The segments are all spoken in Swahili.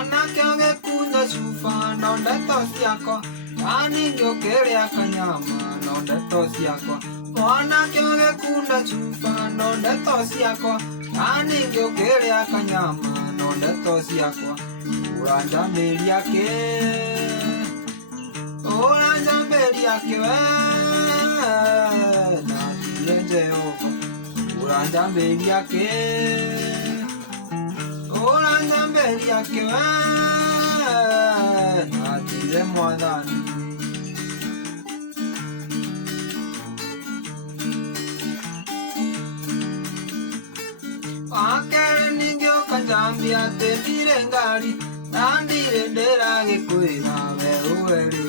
Wana kionge kuna chufa nonde tosi yako Nani ngokere akanyama nonde tosi yako Wana kionge kuna chufa nonde tosi yako Nani ngokere akanyama nonde tosi yako Uranja mbeli yake Uranja mbeli yake Natile Jehova Uranja mbeli yake Uranja mbeli yake Natile mwadhani Akere ningyo kanjambia tebire ngari Nandire ndera gikwira weruweri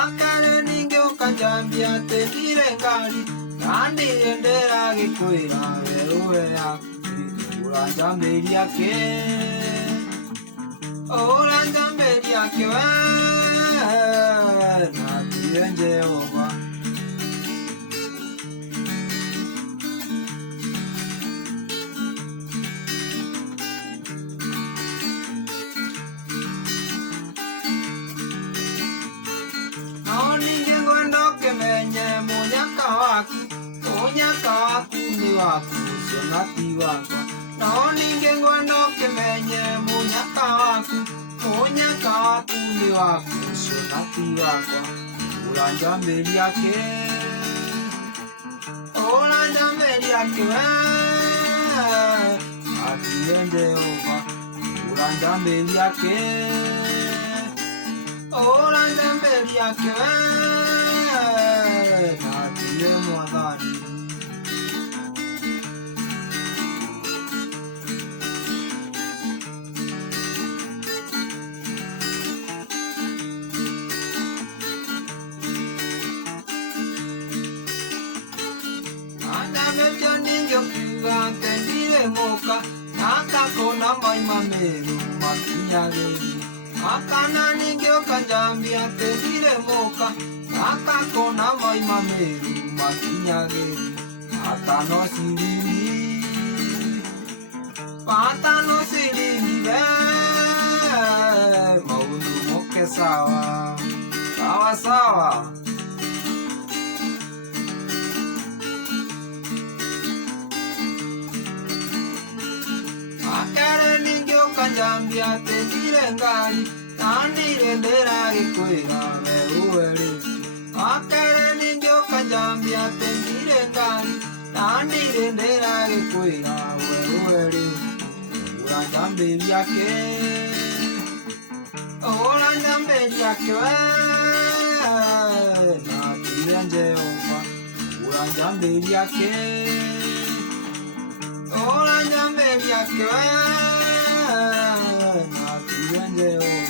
Akere ningyo kanjambia tebire ngari Nandire ndera gikwira weruweri Uranja mbeli yake Uranja mbeli yake Natile Jehova Munyaka waku ni waku sonati wako Naoninge ngwano kemenye munyaka waku ni waku sonati wako Uranja mbeli yake Uranja mbeli yake Natile Jehova Uranja mbeli yake Uranja mbeli yake Natile mwadhani Kiwa tendire moka Naka kona maima meru makinyageri Akana ningyo kanjambia tendire moka Naka kona maima meru makinyageri Atano siringi Patano siringi Maundu moke sawa Sawa sawa Akere ningyo kanjambia tendire ngari Nandire ndera gikwira weruweri Akere ningyo kanjambia tendire ngari Nandire ndera gikwira weruweri Uranja mbeli yake Uranja mbeli yake Natile Jehova Uranja mbeli yake Uranja mbeli yake Natile Jehova